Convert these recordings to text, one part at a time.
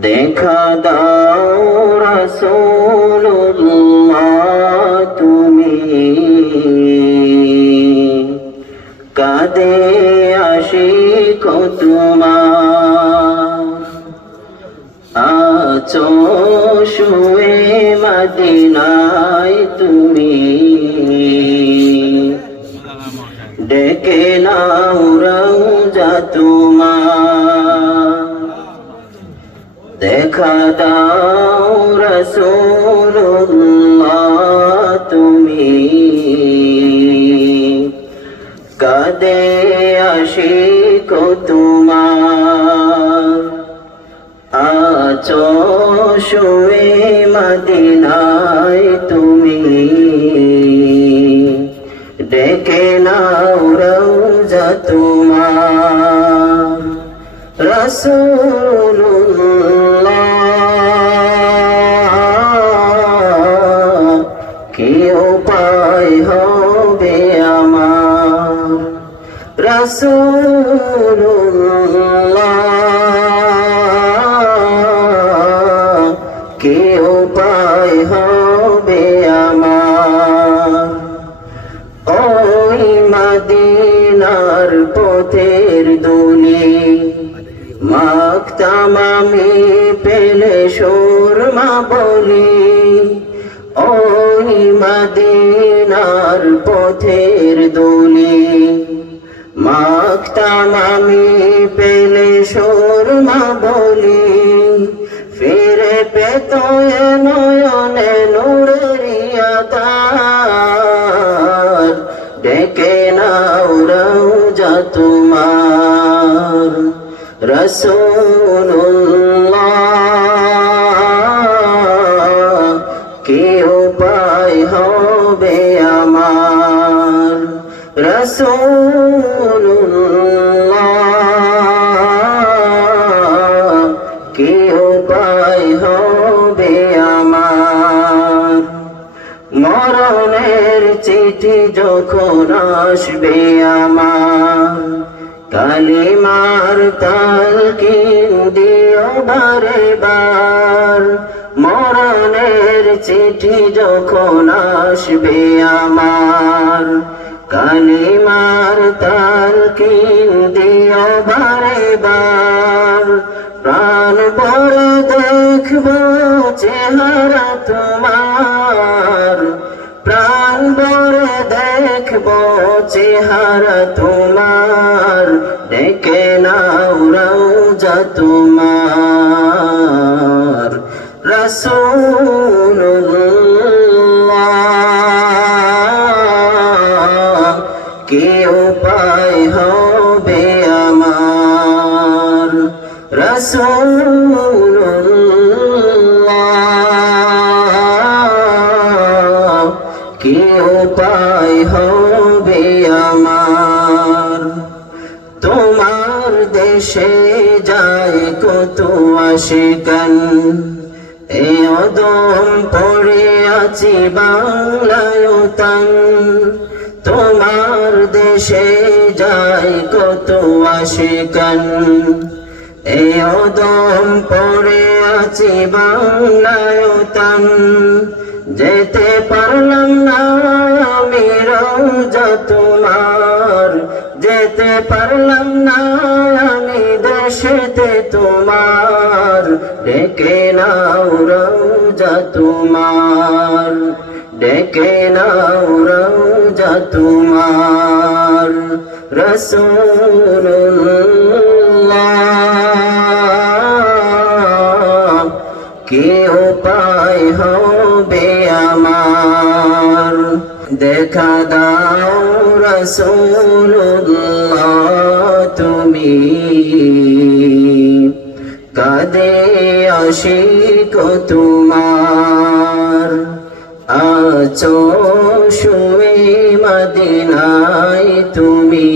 দেখা দাও রাসূলুল্লাহ তুমি কাঁদে আশিক তোমার আছো শুয়ে মদিনায় তুমি ডেকে নাও রওজা তোমার দেখা দাও রাসূলুল্লাহ তুমি কাঁদে আশিক তোমার আছো শুয়ে মদিনায় তুমি ডেকে নাও রওজা তোমার রাসূলুল্লাহ কি উপায় হবে আমার রাসূলুল্লাহ কি উপায় হবে আমার ওই মদিনার পথের ধুলি মাখতাম আমি পেলে সুরমা বলি ওই মদিনার পথের ধুলি মাখতাম আমি পেলে সুরমা বলি ফিরে পেত নয়নে নূরের আধার ডেকে নাও রওজা তোমার রাসূলুল্লাহ কি উপায় হবে আমার রাসূলুল্লাহ কি উপায় হবে আমার মরণের চিঠি যখন আসবে আমার কালিমার তালকিন দিও বারে বার মরণের চিঠি যখন আসবে আমার কালিমার তালকিন দিও বারে বার প্রাণ ভরে দেখব চেহারা তোমার প্রাণ ভরে দেখব চেহারা তোমার ডেকে নাও রওজা তোমার রাসূলুল্লাহ কি উপায় হবে আমার রাসূলুল্লাহ কি উপায় হবে আমার তোমার দেশে যায় কত আশিকান এই অদম পড়ে আছি বাংলায় তান তোমার দেশে যায় কত আশিকান এই অদম পড়ে আছি বাংলায় তান যেতে পারলাম না আমি রওজা তোমার যেতে পারলাম না আমি দেশেতে তোমার ডেকে নাও রওজা তোমার ডেকে নাও রওজা তোমার রাসূলুল্লাহ কি উপায় হবে আমার দেখা দাও রাসূলুল্লাহ তুমি কাঁদে আশিক তোমার আছো শুয়ে মদিনায় তুমি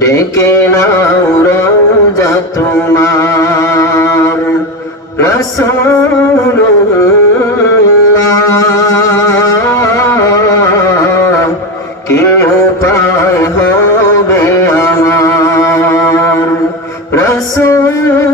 ডেকে নাও রওজা তোমার রাসূলুল্লাহ কি উপায় হবে আমার রাসূল রসুল